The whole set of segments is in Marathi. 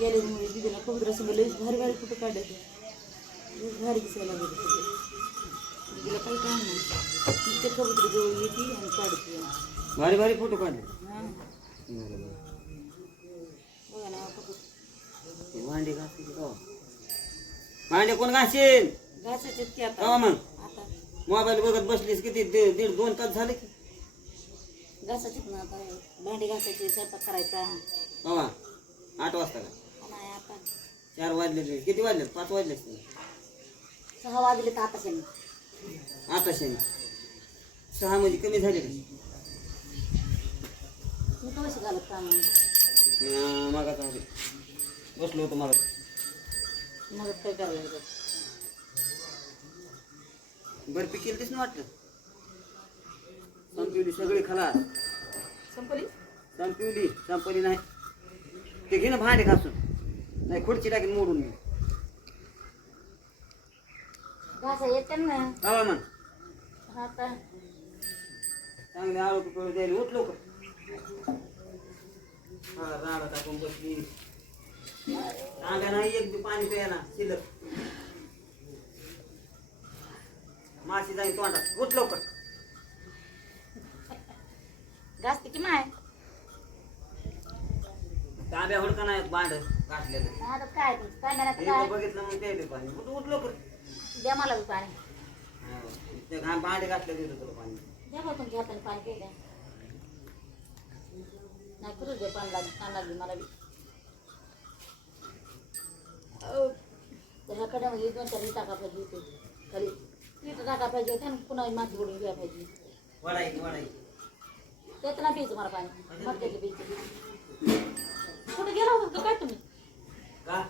गॅलरीमध्ये दिदीला कबुतरा समोर लई भारी भारी फोटो काढले ते. लई भारी दिसायला लागले दिदीला काही काम नाही नुसते कबुतरी जवळ येते आणि काढते. भारी भारी फोटो काढले. हां. बघा ना फोटो. ते भांडे घासायचे का भांडे कोण घासेल? घासायचे का आता. मग. आता. मोबाईल बघत बसलीस किती? दीड दीड दोन तास झाले की. घासायचेच ना आता. भांडी घासायचे स्वयंपाक करायचा. कवा आठ वाजता का? चार वाजले किती वाजले? पाच वाजले सहा वाजले तर आता शेण आता शनी. सहा म्हणजे कमी झाले का? मी कशी घालत काम? मग आता बसलो होतो मला काय करायला बर्फी केली ना वाटतं? संपवली सगळी खला. संपली संपवली. संपली नाही. ते घे ना भांडे घासून. नाही खुर्ची टाकीन मोडून मी. घासा येते ना. कवा मग. आता. चांगले आळू करू द्यायला उठ लवकर. हा राडा टाकून बसली. सांगा नाही एक बी पाणी प्यायला शिल्लक. माशी जाईल तोंडात. उठ लवकर. घासते की माय? हुडका नाही बांड घातलेलं आता काय ते? आता बघितलं मग प्यायले पाणी. उठ उठ लवकर. द्या मला बी पाणी. ते घाण भांडे घातले तुला पाणी. द्या बा तुमच्या हाताने पाणी केलं नाही करू दे पाणी लागली पाणी लागली मला बी. अहो, तर ह्या कड्यामध्ये दोन चार टाका पाहिजे होते. खाली. पीठ टाका पाहिजे होते आणि पुन्हा माती उडून घ्या पाहिजे. वडायची त्यात नाही प्यायचं मला पाणी. मटक्याचं प्यायचं. गेला होता का काय तुम्ही? का?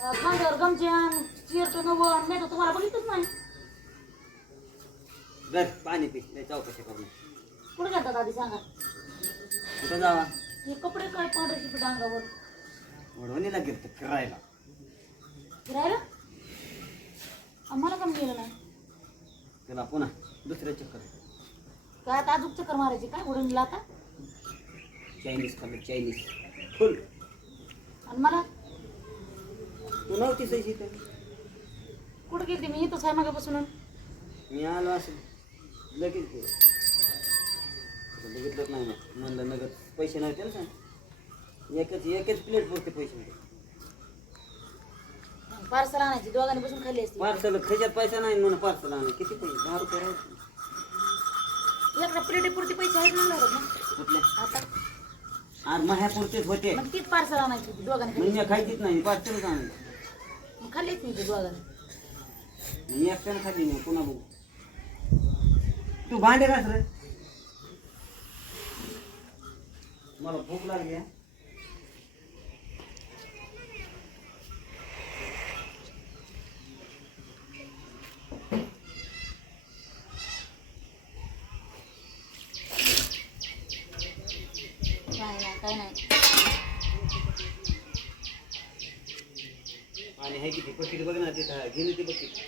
अं, खांद्यावर गमच्यान चिरतो नवं नाही तर तुम्हाला बघितलंच नाही. बस पाणी पी. लय चौकशी करून कुठे गेलता आधी सांगा? कुठं जावा? हे कपडे काय पांढरे शिपट अंगावर? वडवणीला गेलं फिरायला. फिरायला? आम्हाला कमी गेलं नाही. त्याला पुन्हा दुसऱ्या चक्कर. काय आता अजून चक्कर मारायची काय? उडून आता? चायनीज खाल्लं चायनीज. फुल. आणि मला? तू नव्हती सही तर कुठं गेली मी इथंच आहे मागापासून. मी आलो असं लगेच गेलो. आता बघितलंच नाही मग. म्हणलं नगद पैसे नव्हते ना सांग एकच एकच प्लेट पुरते पैसे. नव्हते पार्सल आणायची. दोघांनी बसून खाल्ली असती. पार्सल खिशात पैसा नाही म्हणून पार्सल आणलं. किती पैसे? दहा रुपये राहायचे एका प्लेटी पुरती पैसे आहेत म्हणलं होतं ना. कुठले? आता? आज माझ्यापुरतेच होते मग तीच पार्सल आणायची होती दोघांनी मग खाल्ली मी खायचीच नाही पार्सलच आणलं मग खाल्लीच नाही ती दोघांनी मी एकट्यानं खाल्ली नाही पुन्हा बघू तू भांडे घास रे मला भूक लागली आहे. काय नाही काय नाही आणि हे किती पकीट बघ ना तिथं घेऊन ते बकीट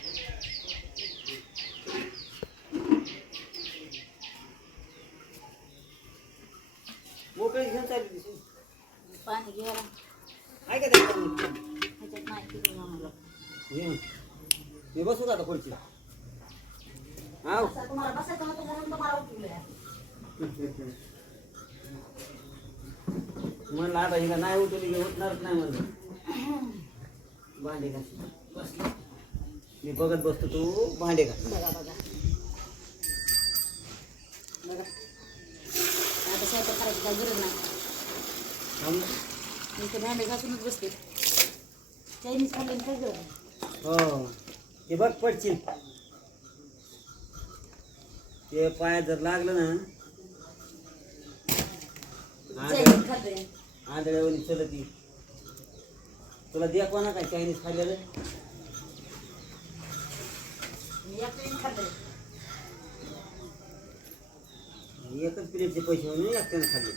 मोकळी घेऊन चालली दिसू पाणी घ्यायला आहे का त्याच्यात? ह्याच्यात नाही तिकडून आम्हाला. ये मग. मी बसू का आता असं तुम्हाला बसायचं होतं म्हणून तुम्हाला उठवलंय म्हणलं आता हिला नाही उठवली की उठणारच नाही म्हणलं. भांडे घास बस मी बघत बसतो तू भांडे घास बघा बघा. बघा. आता स्वयंपाक करायची काही गरज नाही. थांब. मी तर भांडे घासूनच बसते. चायनीज काय गरज. हो. हे बघ पडशील. ते पायात जर लागलं ना आंधळ्यावरी चलती. तुला द्या कोणा काय चायनीज खाल्लेलं? एकच प्लेटचे पैसे म्हणून एकट्यानं खाल्ले.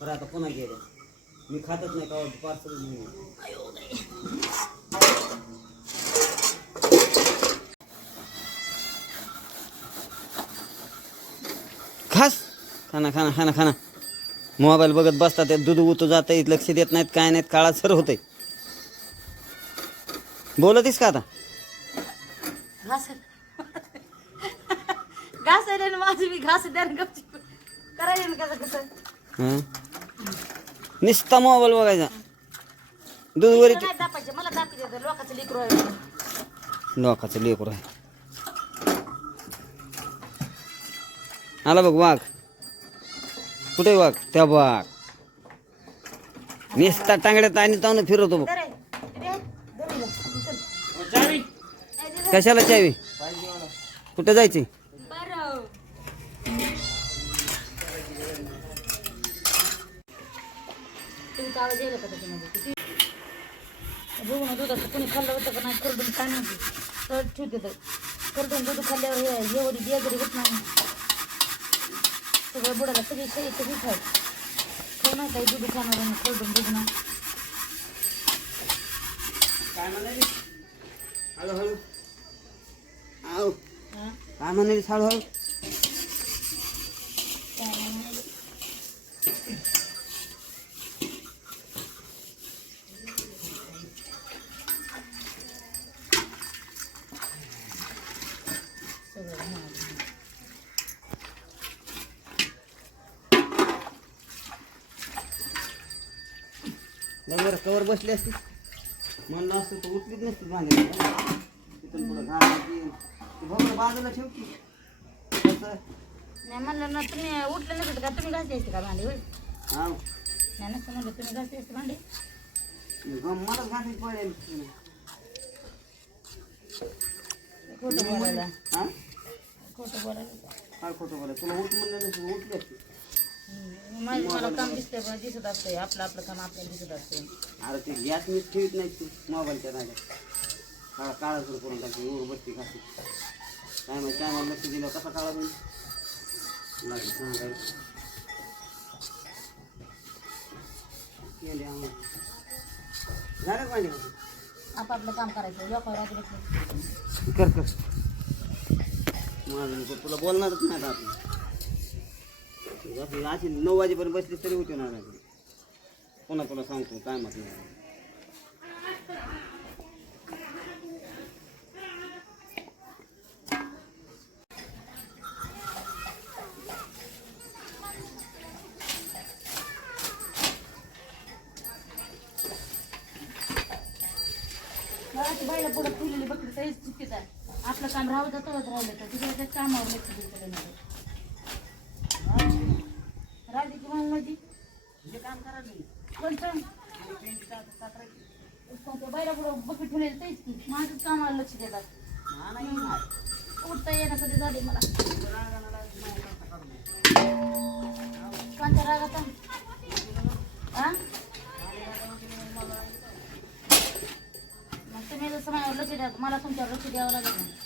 तर आता पुन्हा गेलं? मी खातच नाही का पार्सल नाही खाना खाना खाना खाना. मोबाईल बघत बसतात दूध उतू जात लक्ष देत नाहीत काय नाहीत काळात सर होते बोलतीस का आता? हं? नुसता मोबाईल बघायचा. दूध वरी मला दापी देतात लोकांचं लेकरू आहे. लोकाचं लेकरू आहे. आला बघ वाघ. कुठे वाघ? त्या वाघ नुसता टांगड्यात आणि तावनं फिरवतो बघ. कशाला चावी कुठे जायची दुधाचं कोणी खाल्लं होतं का नाही करडून काय माहिती तर ठीक आहे तर करडून दूध खाल्ल्यावर हे होत नाही सगळं बुडाला सगळी सगळी सगळी खाय खाऊ नाही काही दूध खाणार आणि करडून दूध नाही हळूहळू आव हा? लवकर कवर बसली असती. म्हणलं असतं तर उठलीच नसती भांडी तिथून पुढं घालायची बाजूला ठेवती कसं? नाही म्हणलं ना तुम्ही उठले नसत का? तुम्ही घासली असते का भांडी होय? हा नाही नसतं म्हणलं तुम्ही घासली असते भांडी? मलाच घासायची पडेल खोटं बोलायला. हा? खोटं बोलायला. खोटं बोला तुला उठ म्हणलं नसतं उठली असती. माझं मला काम दिसतंय दिसत असतंय. आपलं आपलं काम आपल्याला दिसत असतंय. अरे ते गॅस ठेवीत नाही ती मोबाईलच्या काळा काळा सुरू करून टाकते उर काय माहिती काय मला लक्ष दिलं कसा काळा होईल? लागेल सांगायला. केले आम्हाला. झालं पाणी? आपापलं काम करायचं लोकांवर रात्री बसलं. कर कर. माझं नको तुला बोलणारच नाही आपण. अशी अशी नऊ वाजेपर्यंत बसली तरी होते ना पुन्हा तुला सांगतो काय म्हटलं घराच्या बाईला पुढं फुललेली बकरी सहीच चुकीच आहे. आपलं काम राहू जातोच राहिलं तर तिथे त्या कामावर लक्ष दिलं नाही राहिली की म्हणून माझी कोणतं? कोणत्या बाईला पुढं बकेट ठेवलेली तेच की. माझंच कामाला लक्ष देतात. उठता येण्यासाठी झाली मला. कोणत्या रागाचा हा मग तुम्ही जसं माझ्यावर लक्ष द्या. मला तुमच्यावर लक्ष द्यावं लागेल.